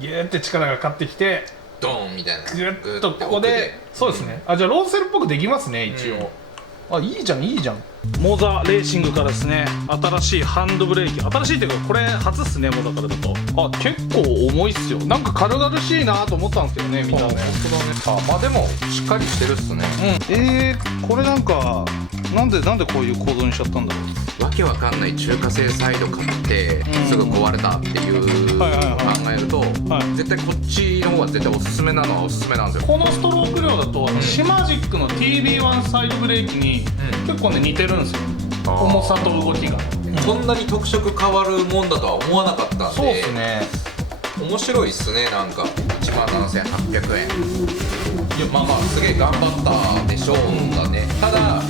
ギューって力がかかってきてドーンみたいな、ギュッとここで、そうですね。あ、じゃあローセルっぽくできますね一応。あ、いいじゃんいいじゃん。モザレーシングからですね、新しいハンドブレーキ、新しいっていうかこれ初っすね、モザからだと。あ、結構重いっすよ。なんか軽々しいなと思ったんですけどね、見た目。本当だね。あ、まあでもしっかりしてるっすね。これなんかなんでこういう構造にしちゃったんだろう。わけわかんない中華製サイド買ってすぐ壊れたっていうのを考えると、絶対こっちの方が絶対おすすめなのはおすすめなんですよ。このストローク量だと、シマジックの TB1 サイドブレーキに結構ね似てるんですよ、重さと動きが。こんなに特色変わるもんだとは思わなかったんで。そうですね。面白いっすね。なんか17,800円。いや、まあまあすげえ頑張ったでしょうがね、ただ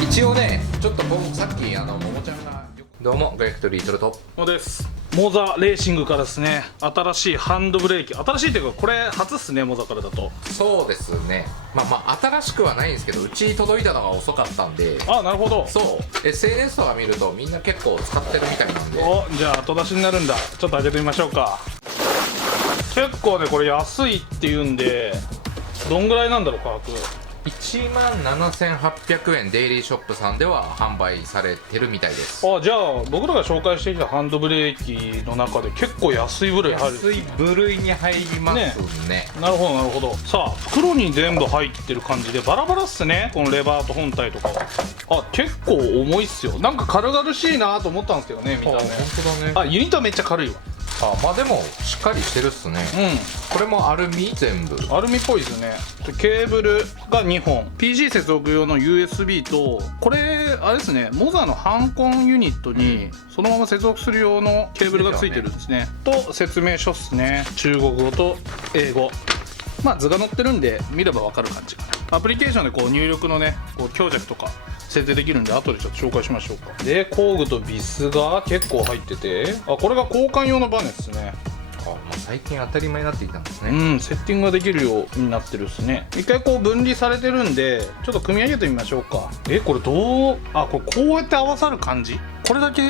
一応ね、ちょっとさっきももちゃんがどうもガレクトリートルトモです。モザレーシングからですね、新しいハンドブレーキ、新しいっていうかこれ初っすね、モザからだと。そうですね。まあ新しくはないんですけど、うちに届いたのが遅かったんで。あ、なるほど。そう SNS とか見るとみんな結構使ってるみたいなんで。お、じゃあ後出しになるんだ。ちょっと開けてみましょうか。結構ねこれ安いっていうんで、どんぐらいなんだろう価格。17,800円、デイリーショップさんでは販売されてるみたいです。あ、じゃあ僕らが紹介してきたハンドブレーキの中で結構安い部類入る。安い部類に入りますね。なるほどなるほど。さあ袋に全部入ってる感じでバラバラっすね、このレバーと本体とか。あ、結構重いっすよ。なんか軽々しいなと思ったんですけどね、見た目。本当だね。あ、ユニットはめっちゃ軽いわ。あ、まあでもしっかりしてるっすね。これもアルミ全部。アルミっぽいですね。ケーブルが2本、 PC 接続用の USB と、これあれですね、モザのハンコンユニットにそのまま接続する用のケーブルがついてるんですね。と説明書っすね。中国語と英語、まあ図が載ってるんで見れば分かる感じ。アプリケーションでこう入力のね、こう強弱とか設定できるんで、後でちょっと紹介しましょうか。で、工具とビスが結構入ってて、あ、これが交換用のバネですね。もう最近当たり前になってきたんですね。セッティングができるようになってるっすね。一回こう分離されてるんで、ちょっと組み上げてみましょうか。これどう、あ、これこうやって合わさる感じ。これだけ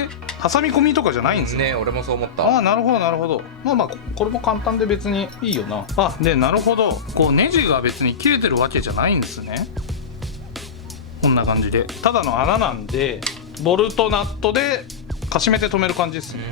挟み込みとかじゃないんですね。俺もそう思った。あ、なるほどなるほど。まあまあこれも簡単で別にいいよな。あ、で、なるほど、こうネジが別に切れてるわけじゃないんですね。こんな感じでただの穴なんで、ボルトナットでかしめて止める感じですね。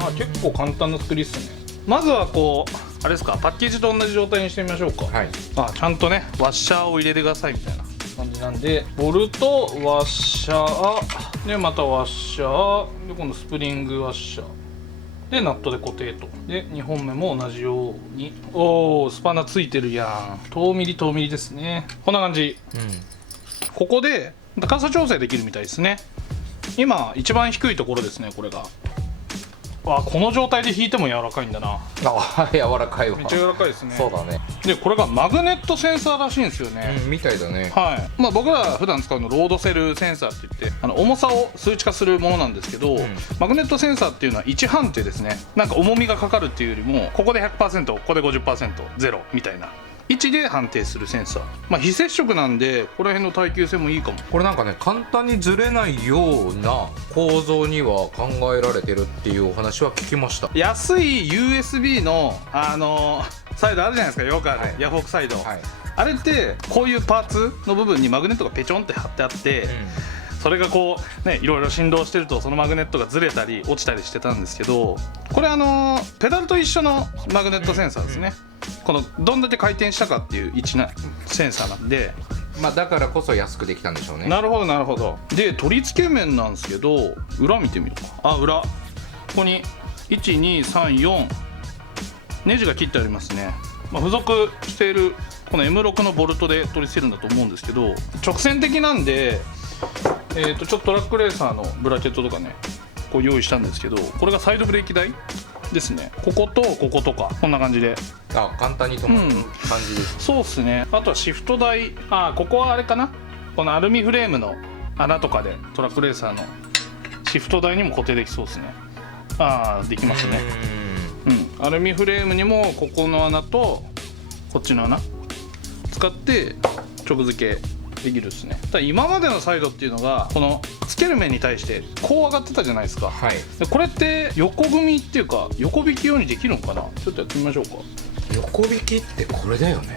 あ、結構簡単な作りっすね。まずはこうあれですか、パッケージと同じ状態にしてみましょうか。はい。あ、ちゃんとねワッシャーを入れてくださいみたいな感じなんで、ボルトワッシャーで、またワッシャーで、今度スプリングワッシャーで、ナットで固定と。で2本目も同じように。おお、スパナついてるやん。遠ミリですね。こんな感じ。ここで高さ調整できるみたいですね。今一番低いところですね、これが。あ、この状態で引いても柔らかいんだな。あ、柔らかいわ。めっちゃ柔らかいですね。そうだね。でこれがマグネットセンサーらしいんですよね。みたいだね。はい。まあ僕ら普段使うのロードセルセンサーって言って、重さを数値化するものなんですけど、マグネットセンサーっていうのは位置判定ですね。なんか重みがかかるっていうよりも、ここで 100%、ここで 50%、ゼロみたいな位置で判定するセンサー。まあ非接触なんで、ここら辺の耐久性もいいかも。これなんかね、簡単にずれないような構造には考えられてるっていうお話は聞きました。安い USB のサイドあるじゃないですか、よくある、ヤフオクサイド、あれってこういうパーツの部分にマグネットがペチョンって貼ってあって、それがこうね、いろいろ振動してるとそのマグネットがずれたり落ちたりしてたんですけど、これペダルと一緒のマグネットセンサーですね。このどんだけ回転したかっていう位置なセンサーなんで、まあだからこそ安くできたんでしょうね。なるほどなるほど。で取り付け面なんですけど、裏見てみようか。あ、裏、ここに1234ネジが切ってありますね。まあ、付属しているこの M6 のボルトで取り付けるんだと思うんですけど、直線的なんで、ちょっとトラックレーサーのブラケットとかね、こう用意したんですけど、これがサイドブレーキ台ですね。こことこことか、こんな感じで。あ、簡単に止まる感じです。そうっすね。あとはシフト台、ここはあれかな、このアルミフレームの穴とかでトラックレーサーのシフト台にも固定できそうですね。できますね。アルミフレームにもここの穴とこっちの穴使って直付けできるですね。ただ今までのサイドっていうのがこのつける面に対してこう上がってたじゃないですか。はい。でこれって横組みっていうか横引き用にできるのかな。ちょっとやってみましょうか。横引きってこれだよね。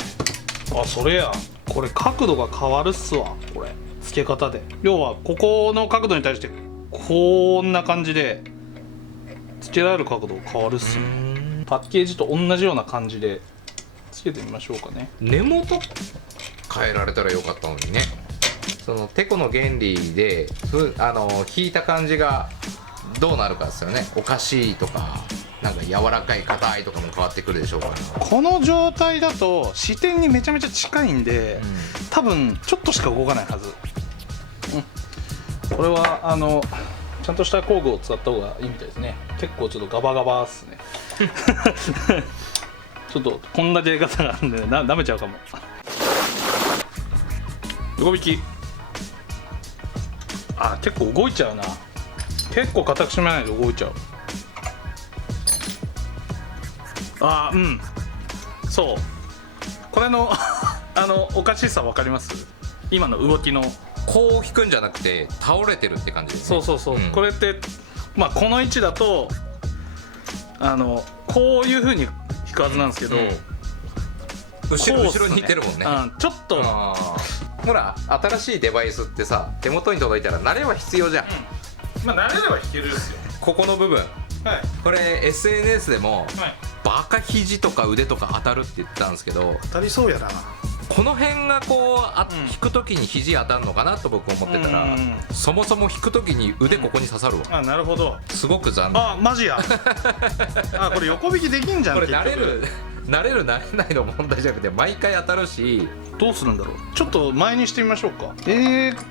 あ、それや。これ角度が変わるっすわ。これ付け方で、要はここの角度に対してこんな感じで付けられる角度が変わるっすね。パッケージと同じような感じでつけてみましょうかね。根元変えられたらよかったのにね。そのテコの原理で引いた感じがどうなるかですよね。おかしいとかなんか柔らかい硬いとかも変わってくるでしょうから。この状態だと支点にめちゃめちゃ近いんで、多分ちょっとしか動かないはず。これはちゃんとした工具を使った方がいいみたいですね。結構ちょっとガバガバっすねちょっとこんな出方があるんでなめちゃうかも。横引き、あ、結構動いちゃうな。結構固く締めないと動いちゃう。あ、うん、そう、これのおかしさ分かります？今の動きのこう引くんじゃなくて倒れてるって感じですね。そうそうそう、これってまあこの位置だとこういう風に引くはずなんですけど、後ろに引いてるもんね。ちょっとほら新しいデバイスってさ、手元に届いたら慣れは必要じゃん。まあ慣れれば引けるですよ。ここの部分、はい、これ SNS でも、はい、バカ肘とか腕とか当たるって言ってたんですけど、当たりそうやな。この辺がこう引く時に肘当たるのかなと僕思ってたら、そもそも引く時に腕ここに刺さるわ。あ、なるほど。すごく残念。あ、マジやあ、これ横引きできんじゃん。これ慣れる慣れないの問題じゃなくて毎回当たるし、どうするんだろう。ちょっと前にしてみましょうか。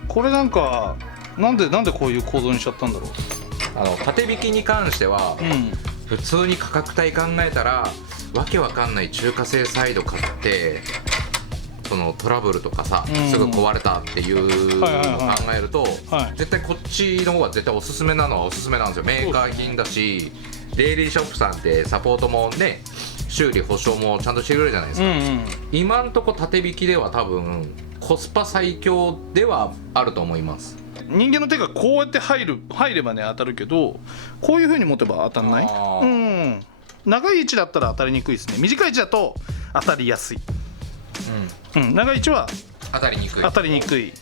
これなんかなんでこういう構造にしちゃったんだろう。縦引きに関しては、普通に価格帯考えたらわけわかんない中華製サイド買ってそのトラブルとかさ、すぐ壊れたっていうのを考えると、絶対こっちの方が絶対おすすめなのはおすすめなんですよ。メーカー品だし、デイリーショップさんってサポートもね、修理保証もちゃんとしてくれるじゃないですか。今んとこ縦引きでは多分コスパ最強ではあると思います。人間の手がこうやって入ればね当たるけど、こういう風に持てば当たんない。長い位置だったら当たりにくいですね。短い位置だと当たりやすい。長い位置は当たりにくい。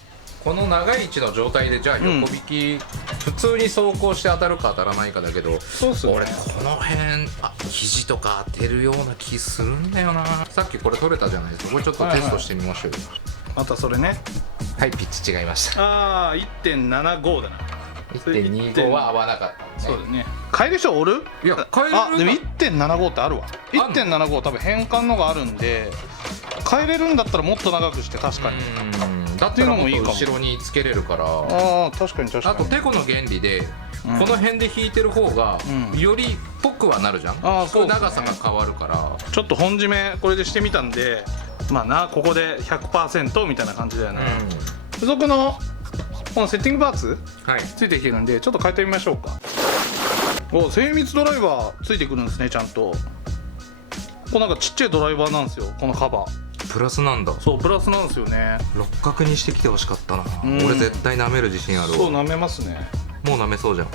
この長い位置の状態でじゃあ横引き、普通に走行して当たるか当たらないかだけど、そうっすよね。俺この辺肘とか当てるような気するんだよな。さっきこれ取れたじゃないですか。これちょっとテストしてみましょうよ。またそれね。はい、ピッチ違いました。ああ、 1.75 だな。 1.25 は合わなかったんで。そうだね。変える人おる？いや、変える。あ、でも 1.75 ってあるわ。1.75 多分変換のがあるんで、変えれるんだったらもっと長くして、確かに。だったらもっと後ろにつけれるから。ああ、確かに。あとテコの原理で、この辺で引いてる方がよりっぽくはなるじゃん。そういう長さが変わるから。ちょっと本締めこれでしてみたんで、まあな、ここで 100% みたいな感じだよね。付属のこのセッティングパーツついてきてるんで、ちょっと変えてみましょうか。精密ドライバーついてくるんですね、ちゃんと。こうなんかちっちゃいドライバーなんですよ、このカバー。プラスなんだ。そう、プラスなんですよね。六角にしてきてほしかったな。俺絶対舐める自信あるわ。そう、舐めますね。もう舐めそうじゃん。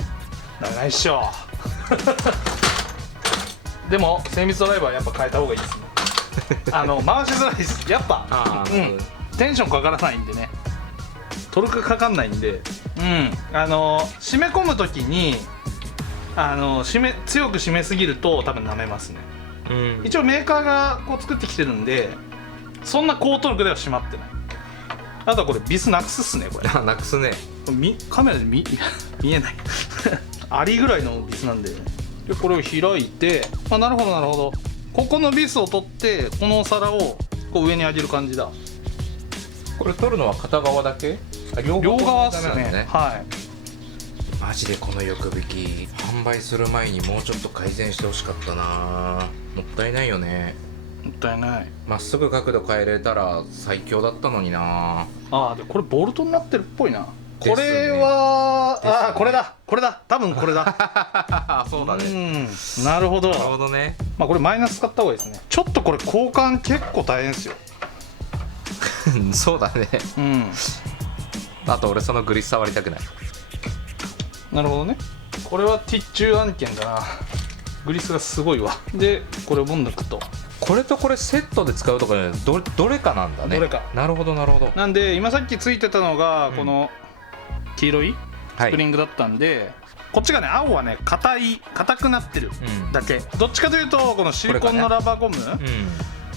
舐めないっしょでも精密ドライバーやっぱ変えた方がいいですね回しづらいです、やっぱ。テンションかからないんでね、トルクかかんないんで、締め込む時に強く締めすぎると多分舐めますね。一応メーカーがこう作ってきてるんで、そんな高トルクでは締まってない。あとはこれビスなくすっすね、これ。なくすね。カメラで見えないアリぐらいのビスなんで、これを開いて、なるほどなるほど、ここのビスを取ってこのお皿をこう上に上げる感じだ。これ取るのは片側だけ？両側っすね。はい。マジでこの横引き販売する前にもうちょっと改善してほしかったな。もったいないよね。もったいない。まっすぐ角度変えれたら最強だったのにな。でこれボルトになってるっぽいな。これはこれだ多分これだそうだね。なるほど。なるほどね。これマイナス使った方がいいですね。ちょっとこれ交換結構大変ですよそうだね。うんあと俺そのグリス触りたくない。なるほどね。これはティッチュー案件だな。グリスがすごいわ。でこれを抜くと、これとこれセットで使うとかね、どれかなんだね。どれか。なるほどなるほど。なんで今さっきついてたのがこの黄色いスプリングだったんで、こっちがね、青はね硬くなってるだけ、どっちかというとこのシリコンのラバーゴム、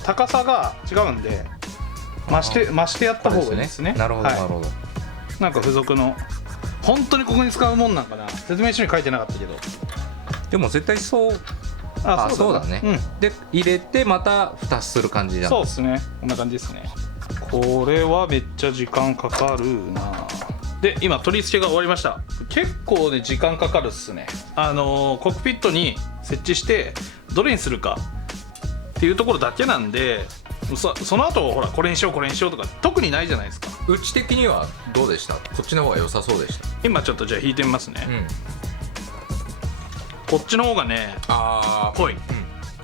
高さが違うんで増してやった方がいいですね。なるほどなるほど。なんか付属の本当にここに使うもんなんかな、説明書に書いてなかったけど、でも絶対そう。そうだね、で入れてまた蓋する感じだ。そうですね、こんな感じですね。これはめっちゃ時間かかるな。で今取り付けが終わりました。結構ね時間かかるっすね。コックピットに設置してどれにするかっていうところだけなんで、その後ほらこれにしようこれにしようとか特にないじゃないですか。うち的にはどうでした？こっちの方が良さそうでした。今ちょっとじゃあ引いてみますね、こっちの方がねぽい、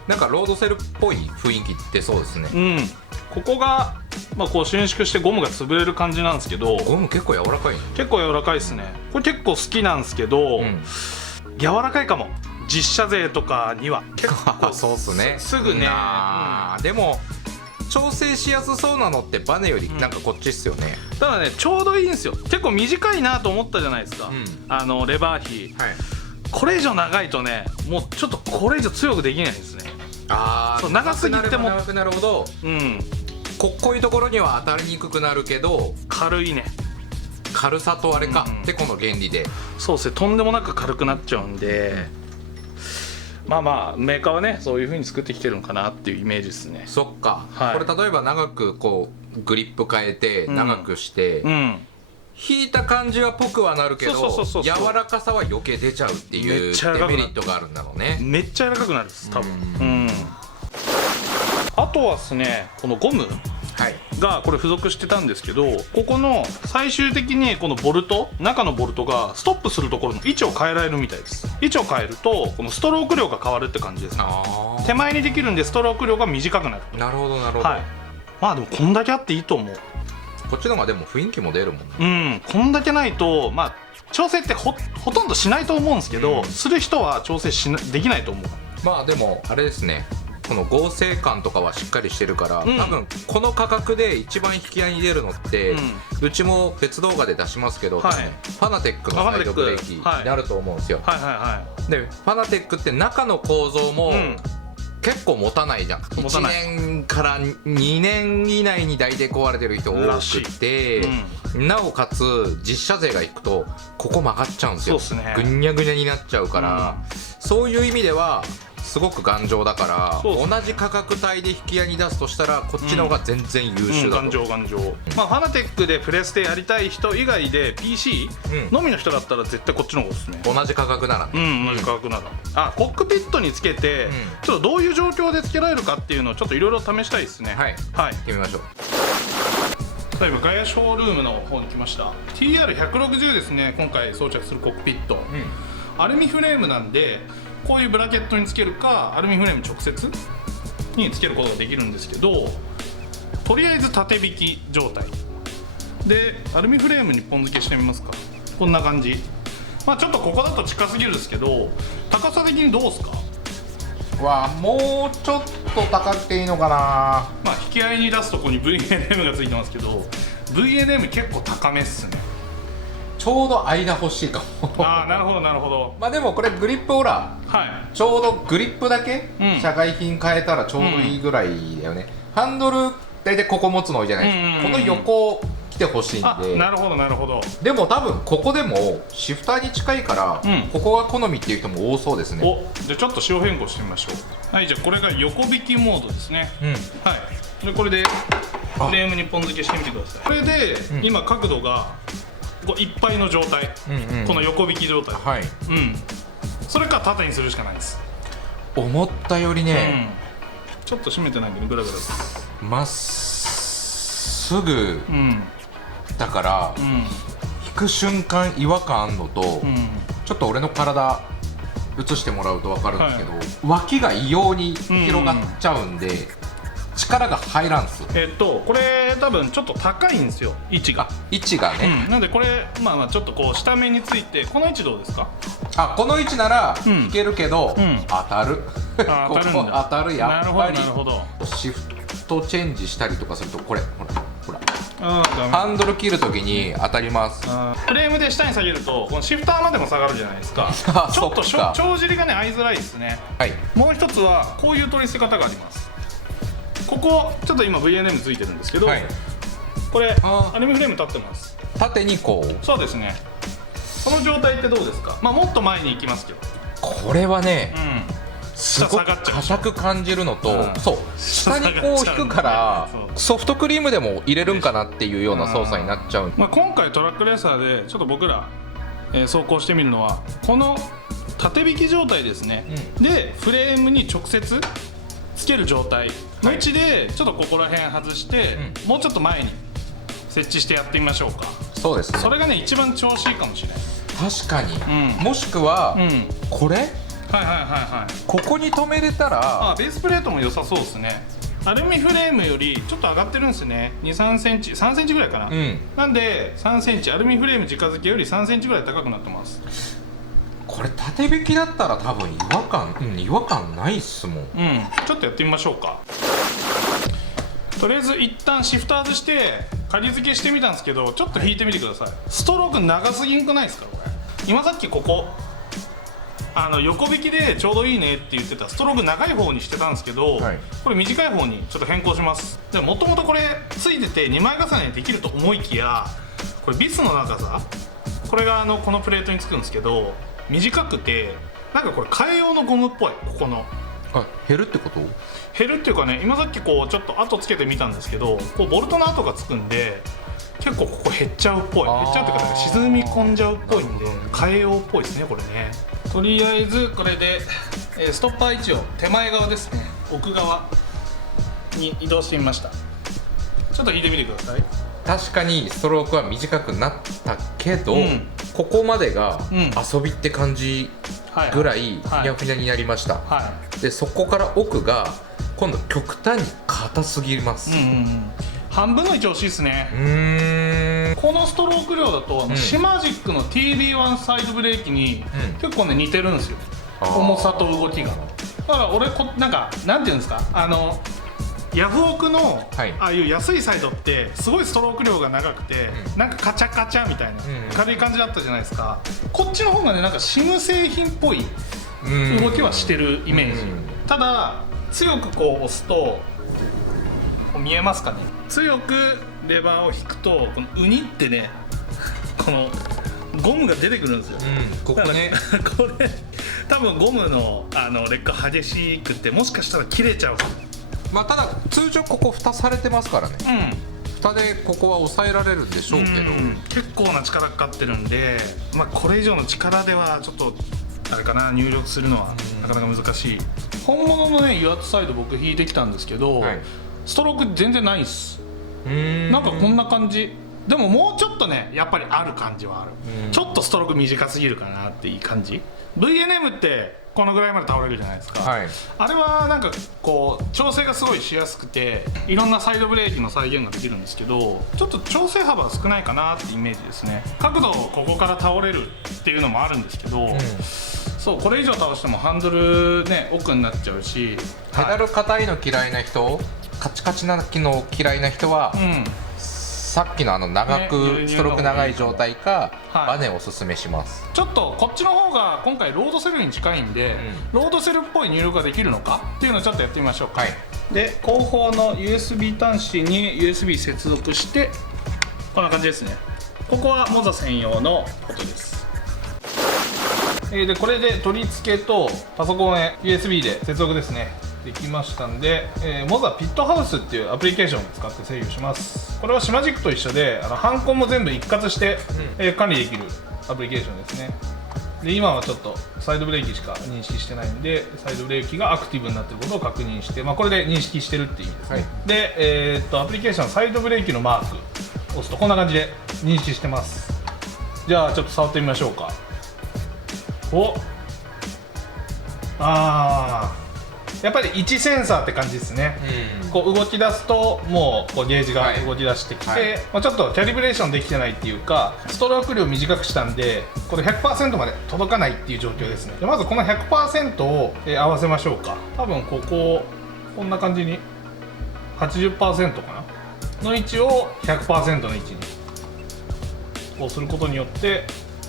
なんかロードセルっぽい雰囲気ってそうですね。ここが、こう伸縮してゴムが潰れる感じなんですけど、ゴム結構柔らかいね。結構柔らかいですね。これ結構好きなんですけど、柔らかいかも、実車税とかには結構そうっすね。すぐね、でも調整しやすそうなのってバネよりなんかこっちっすよね。ただねちょうどいいんですよ。結構短いなと思ったじゃないですか、レバー比、これ以上長いとねもうちょっとこれ以上強くできないですね。そう長すぎても長くなるほど、こういうところには当たりにくくなるけど軽いね。軽さとあれか、てこの原理でそうですね、とんでもなく軽くなっちゃうんで、メーカーはねそういう風に作ってきてるのかなっていうイメージですね。そっか、これ例えば長くこうグリップ変えて長くして、引いた感じはぽくはなるけど柔らかさは余計出ちゃうっていうデメリットがあるんだろうね。めっちゃ柔らかくなるんです多分。あとはですね、このゴムがこれ付属してたんですけど、ここの最終的にこのボルト、中のボルトがストップするところの位置を変えられるみたいです。位置を変えるとこのストローク量が変わるって感じですね。手前にできるんでストローク量が短くなる。なるほどなるほど。でもこんだけあっていいと思う。こっちの方がでも雰囲気も出るもんね。こんだけないと調整ってほとんどしないと思うんですけど、する人は調整できないと思う。でもあれですね、この合成感とかはしっかりしてるから、多分この価格で一番引き合いに出るのって、うちも別動画で出しますけど、ファナテックのサイドブレーキになると思うんですよ。でファナテックって中の構造も、結構持たないじゃん。1年から2年以内に大体壊れてる人多くて、なおかつ実車税がいくとここ曲がっちゃうんですよ。ぐにゃぐにゃになっちゃうから、そういう意味ではすごく頑丈だから、同じ価格帯で引き合いに出すとしたらこっちの方が全然優秀だと。頑丈。ファナテックでプレステやりたい人以外で PC のみの人だったら絶対こっちの方がおすすめ。同じ価格ならね。同じ価格なら。コックピットにつけて、ちょっとどういう状況でつけられるかっていうのをちょっといろいろ試したいですね。行ってみましょう。例えばガイアショールームの方に来ました。 TR160 ですね、今回装着するコックピット、アルミフレームなんでこういうブラケットにつけるかアルミフレーム直接につけることができるんですけど、とりあえず縦引き状態でアルミフレームにポン付けしてみますか。こんな感じ。ちょっとここだと近すぎるんですけど、高さ的にどうですか？もうちょっと高くていいのかな。引き合いに出すとこに VNM がついてますけど VNM 結構高めっすね。ちょうど間欲しいかも。なるほど。でもこれグリップほら、ちょうどグリップだけ、社外品変えたらちょうどいいぐらいだよね。ハンドル大体ここ持つの多いじゃないですか。この横来てほしいんで。なるほど。でも多分ここでもシフターに近いから、ここが好みっていう人も多そうですね。じゃあちょっと仕様変更してみましょう。じゃあこれが横引きモードですね。でこれでフレームにポン付けしてみてください。これで今角度がいっぱいの状態、この横引き状態、それから縦にするしかないです。思ったよりね、ちょっと締めてないけどグラグラです。まっすぐ、だから、引く瞬間違和感あんのと、ちょっと俺の体映してもらうと分かるんですけど、脇が異様に広がっちゃうんで、力が入らんす。これ多分ちょっと高いんですよ、位置が。位置がね、なんでこれまあまあちょっとこう下目について、この位置どうですか？この位置ならうんいけるけど、当たるあここ当たるんだ当たる、やっぱりなるほどなるほど。シフトチェンジしたりとかすると、これほらダメ。ハンドル切るときに当たります。フレームで下に下げるとこのシフターまでも下がるじゃないですかあちょっとそっか帳尻がね合いづらいですね。はい、もう一つはこういう取り付け方があります。ここちょっと今 VNM ついてるんですけど、はい、これあーアルミフレーム立ってます。縦にこう。そうですね。この状態ってどうですか？まあもっと前に行きますけど、これはね、すごく下下がっちゃう硬く感じるのと、うんそう下にこう引くからソフトクリームでも入れるんかなっていうような操作になっちゃう。まあ、今回トラックレーサーでちょっと僕ら、走行してみるのはこの縦引き状態ですね、でフレームに直接つける状態の位置でちょっとここら辺外して、もうちょっと前に設置してやってみましょうか。そうですね、それがね一番調子いいかもしれない。確かに、うんもしくは、これはいはいはいはいここに止めれたら、ベースプレートも良さそうですね。アルミフレームよりちょっと上がってるんですね。2、3センチ、3センチぐらいかな、なんで3センチ、アルミフレーム直付けより3センチぐらい高くなってます。これ縦引きだったら多分違和感ないっすもん。ちょっとやってみましょうか。とりあえず一旦シフト外して仮付けしてみたんですけど、ちょっと引いてみてください。ストローク長すぎんくないですかこれ。今さっきここ横引きでちょうどいいねって言ってたストローク長い方にしてたんですけど、これ短い方にちょっと変更します。でもともとこれついてて2枚重ねできると思いきや、これビスの長さこれがこのプレートにつくんですけど短くて、なんかこれ替え用のゴムっぽい。ここの減るってこと？減るっていうかね、今さっきこうちょっと跡つけてみたんですけど、こうボルトの跡がつくんで結構ここ減っちゃうっぽい。減っちゃうっていうか、沈み込んじゃうっぽいんで替え用っぽいですねこれね。とりあえずこれでストッパー位置を手前側ですね、奥側に移動してみました。ちょっと引いてみてください。確かにストロークは短くなったけど、ここまでが遊びって感じぐらいふにゃふにゃになりました。でそこから奥が今度極端に硬すぎます。半分の1欲しいですね。このストローク量だとシマジックの TB1 サイドブレーキに結構ね似てるんですよ、重さと動きが。だから俺なんかなんていうんですか、ヤフオクのああいう安いサイドってすごいストローク量が長くて、なんかカチャカチャみたいな軽い感じだったじゃないですか。こっちの方がねなんかシム製品っぽい動きはしてるイメージ。ただ強くこう押すと、こう見えますかね、強くレバーを引くとこのウニってねこのゴムが出てくるんですよ。ここねこれ多分ゴムの劣化激しくて、もしかしたら切れちゃう。ただ通常ここ蓋されてますからね。蓋でここは抑えられるんでしょうけど、結構な力かかってるんで、これ以上の力ではちょっとあれかな、入力するのはなかなか難しい。本物のね油圧サイド僕引いてきたんですけど、ストローク全然ないっす。なんかこんな感じ。でももうちょっとねやっぱりある感じはある。ちょっとストローク短すぎるかなっていい感じ。 VNM ってこのぐらいまで倒れるじゃないですか、あれはなんかこう調整がすごいしやすくて、いろんなサイドブレーキの再現ができるんですけど、ちょっと調整幅が少ないかなってイメージですね。角度をここから倒れるっていうのもあるんですけど、そうこれ以上倒してもハンドルね奥になっちゃうし、ペダル硬いの嫌いな人、カチカチなの嫌いな人は、さっきの長くストローク長い状態かバネをおすすめします。ちょっとこっちの方が今回ロードセルに近いんで、ロードセルっぽい入力ができるのかっていうのをちょっとやってみましょうか。で後方の USB 端子に USB 接続してこんな感じですね。ここはモザ専用のポットです。でこれで取り付けとパソコンへ USB で接続ですねできましたんで、モザピットハウスっていうアプリケーションを使って制御します。これはシマジックと一緒でハンコンも全部一括して、管理できるアプリケーションですね。で今はちょっとサイドブレーキしか認識してないんで、サイドブレーキがアクティブになっていることを確認して、これで認識してるっていう意味ですね。で、アプリケーションサイドブレーキのマークを押すとこんな感じで認識してます。じゃあちょっと触ってみましょうか。やっぱり位置センサーって感じですね。うんこう動き出すともうこうゲージが動き出してきて、はいまあ、ちょっとキャリブレーションできてないっていうかストローク量短くしたんでこれ 100% まで届かないっていう状況ですね。でまずこの 100% を合わせましょうか。多分こんな感じに 80% かなの位置を 100% の位置にこうすることによって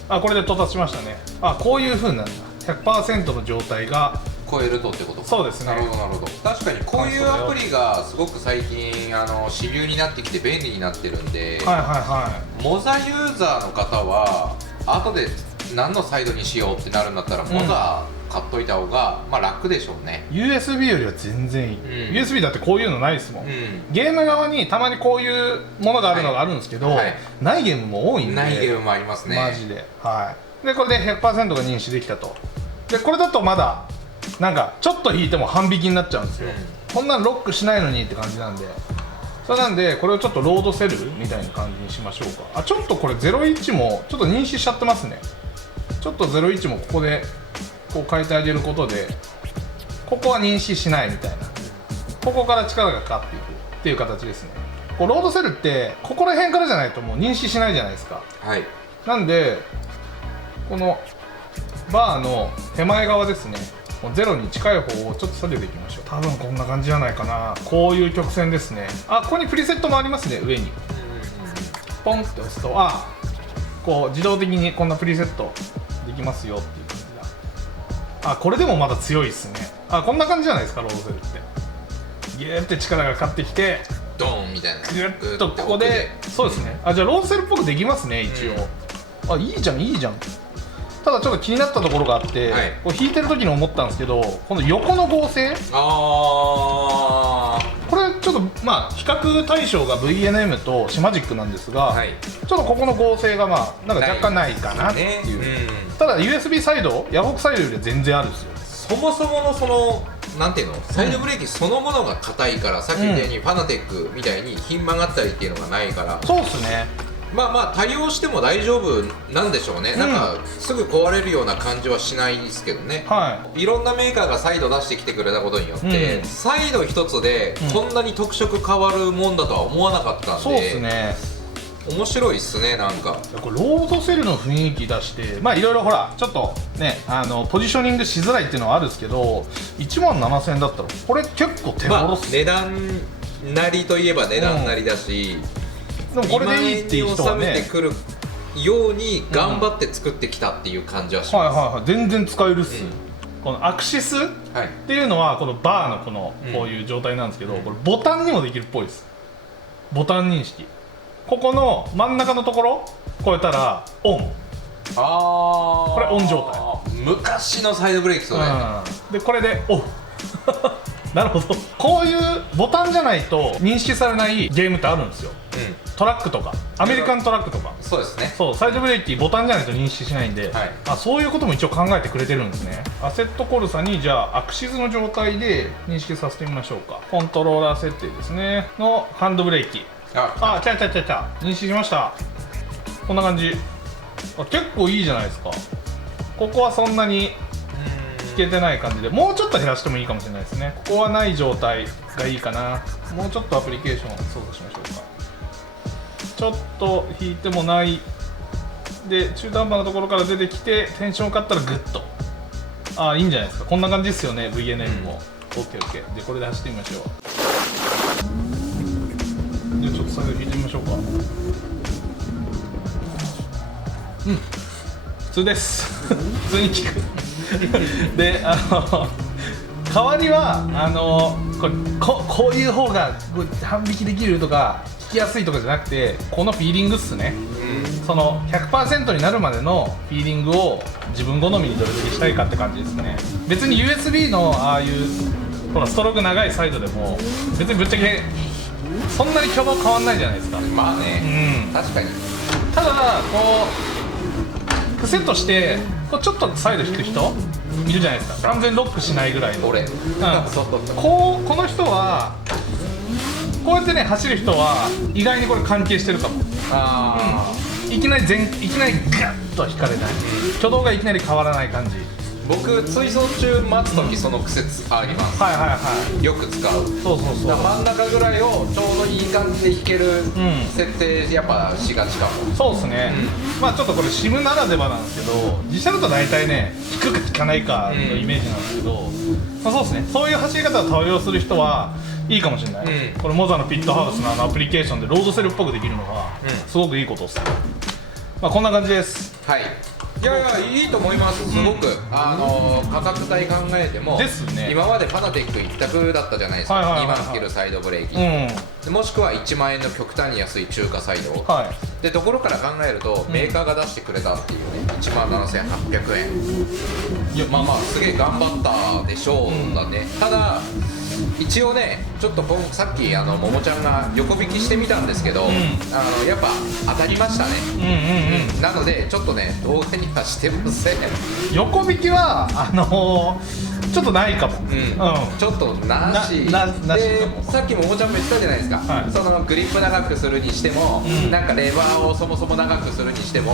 これで到達しましたね。こういう風なんだ。 100% の状態が超えるとってことか。そうですね。なるほどなるほど。確かにこういうアプリがすごく最近主流になってきて便利になってるんで、はいはいはモザユーザーの方は後で何のサイドにしようってなるんだったら、モザ買っといた方がまあ楽でしょうね。い。 USB よりは全然いい、USB だってこういうのないですもん、うんゲーム側にたまにこういうものがあるのがあるんですけど、はいないゲームも多いんで、ないゲームもありますね。マジで。はいでこれで 100% が認識できたと。でこれだとまだなんかちょっと引いても半引きになっちゃうんですよ、こんなんロックしないのにって感じなんで、それなんでこれをちょっとロードセルみたいな感じにしましょうか。ちょっとこれ01もちょっと認識しちゃってますね。ちょっと01もここでこう変えてあげることでここは認識しないみたいな、ここから力がかかっていくっていう形ですね。こうロードセルってここら辺からじゃないともう認識しないじゃないですか。はい。なんでこのバーの手前側ですね、もうゼロに近い方をちょっと下げていきましょう。多分こんな感じじゃないかな。こういう曲線ですね。ここにプリセットもありますね。上にポンって押すとこう自動的にこんなプリセットできますよっていう感じだ。これでもまだ強いですね。こんな感じじゃないですか。ロードセルってギューって力がかかってきてドーンみたいな。ギュッとここで、そうですね。じゃあロードセルっぽくできますね一応、いいじゃんいいじゃん。ただちょっと気になったところがあって、はいこれ弾いてる時に思ったんですけど、この横の合成これちょっとまあ比較対象が VNM とシマジックなんですが、はい。ちょっとここの合成がまあなんか若干ないかなっていう、ただ USB サイドヤフオクサイドよりは全然あるんですよ。そもそものそのなんていうの、サイドブレーキそのものが硬いから、さっき言ったようにファナテックみたいにひん曲がったりっていうのがないから、そうっすね。まあ対応しても大丈夫なんでしょうね。なんかすぐ壊れるような感じはしないですけどね。いろんなメーカーがサイド出してきてくれたことによって、サイド一つでこんなに特色変わるもんだとは思わなかったんで、そうっすね。面白いっすね。なんかこれロードセルの雰囲気出してまあいろいろほらちょっとねポジショニングしづらいっていうのはあるんですけど、17000円だったらこれ結構手頃っす、値段なりといえば値段なりだし、でもこれでいいっていう人は収めね、てくるように頑張って作ってきたっていう感じはします。全然使えるっす、このアクシスっはい。ていうのはこのバーのこのこういう状態なんですけど、これボタンにもできるっぽいです。ボタン認識、ここの真ん中のところ超えたらオン、これオン状態。昔のサイドブレーキそうだよね。でこれでオフなるほど。こういうボタンじゃないと認識されないゲームってあるんですよ。トラックとかアメリカントラックとか、そうですね。そうサイドブレーキボタンじゃないと認識しないんで、そういうことも一応考えてくれてるんですね。アセットコルサにじゃあアクシズの状態で認識させてみましょうか。コントローラー設定ですねのハンドブレーキ、来た認識しました。こんな感じ。結構いいじゃないですか。ここはそんなにつけてない感じで、もうちょっと減らしてもいいかもしれないですね。ここはない状態がいいかな。もうちょっとアプリケーションを操作しましょうか。ちょっと引いてもないで中途半端なところから出てきてテンションかかったらグッといいんじゃないですか。こんな感じですよね。 VNM も OKOK でこれで走ってみましょう。でちょっと最後引いてみましょうか。普通です普通に効くで代わりはこういう方が反引きできるとか聞きやすいとかじゃなくて、このフィーリングっすね。その 100% になるまでのフィーリングを自分好みにどれだけしたいかって感じですね。別に USB のああいうほらストローク長いサイドでも別にぶっちゃけそんなに挙動変わんないじゃないですか。まあね、確かに。ただ癖としてちょっとサイド引く人いるじゃないですか。完全ロックしないぐらいの俺、この人はこうやってね走る人は意外にこれ関係してるかも。いきなりガッと引かれない、挙動がいきなり変わらない感じ。僕追走中待つ時その癖あります、はいはいはいよく使う。そうそうそうだから真ん中ぐらいをちょうどいい感じで弾ける設定やっぱしがちかも。そうですね、まあちょっとこれ SIM ならではなんですけど、自社だと大体ね弾くか弾かないかのイメージなんですけど、まあ、そうですね、そういう走り方を多用する人はいいかもしれない、これモザのピットハウスのアプリケーションでロードセルっぽくできるのはすごくいいことです、まあこんな感じです。はい、いやいやいいと思います。すごく、価格帯考えてもですね、今までファナテック一択だったじゃないですか、2万かけるサイドブレーキ、でもしくは1万円の極端に安い中華サイド、でところから考えると、メーカーが出してくれたっていうね、1万7800円、いやまあまあすげえ頑張ったでしょうだね、ただ一応ね、ちょっとさっきももちゃんが横引きしてみたんですけど、やっぱ当たりましたね、なのでちょっとね動画にはしてません。横引きはちょっとないかも、ちょっとなしで、さっきももちゃんも言ってたじゃないですか、そのグリップ長くするにしても、なんかレバーをそもそも長くするにしても、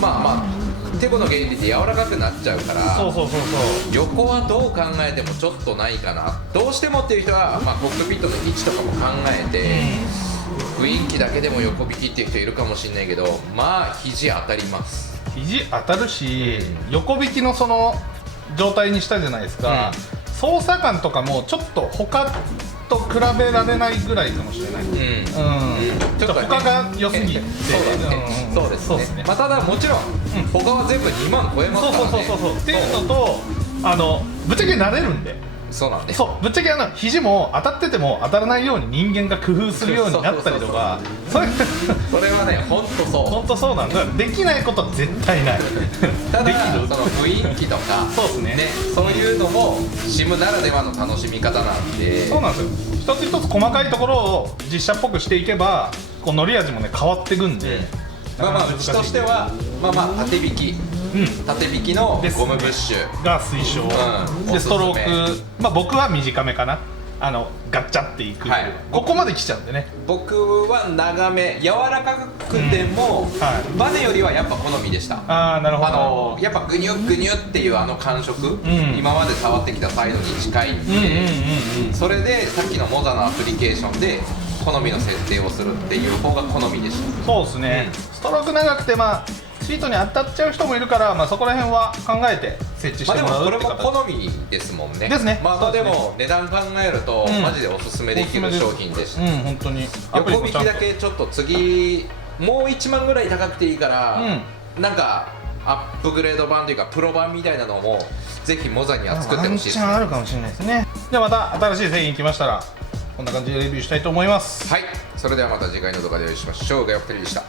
まあまあてこの原理で柔らかくなっちゃうから、横はどう考えてもちょっとないかな、どうしてもっていう人は、まあ、コックピットの位置とかも考えて、雰囲気だけでも横引きっていう人いるかもしれないけど、まあ肘当たります。肘当たるし、横引きのその状態にしたじゃないですか、操作感とかもちょっと他と比べられないぐらいかもしれない、ちょっと他が良すぎて、そうですね、まあ、ただもちろん、他は全部2万超えますからね。そうっていうのと、ぶっちゃけ慣れるんで、そうなんで、ぶっちゃけ肘も当たってても当たらないように人間が工夫するようになったりとか、それはね、本当そうなんだ。できないことは絶対ない。ただその雰囲気とかそういうのも SIM ならではの楽しみ方なんで、そうなんですよ。一つ一つ細かいところを実写っぽくしていけば、こう乗り味もね変わっていくんで、まあまあうちとしてはまあまあ縦引きのゴムブッシュが推奨、でストローク、まあ僕は短めかな、ガッチャっていく、ここまで来ちゃうんでね。僕は長め、柔らかくても、バネよりはやっぱ好みでした。なるほど。やっぱグニュグニュっていう感触、今まで触ってきたサイドに近いんで、それでさっきのモザのアプリケーションで好みの設定をするっていう方が好みでした。そうですね、ストローク長くてまあシートに当たっちゃう人もいるから、まあ、そこら辺は考えて設置してもらうって形。まあでもこれも好みですもんね。ですね。まあでも値段考えるとマジでおすすめできる商品でした。本当に。横引きだけちょっと次もう1万ぐらい高くていいから、なんかアップグレード版というかプロ版みたいなのもぜひモザには作ってほしいですね。ワンチャンあるかもしれないですね。じゃあまた新しい製品来ましたらこんな感じでレビューしたいと思います。はい、それではまた次回の動画でお会いしましょう。ガヤップリでした。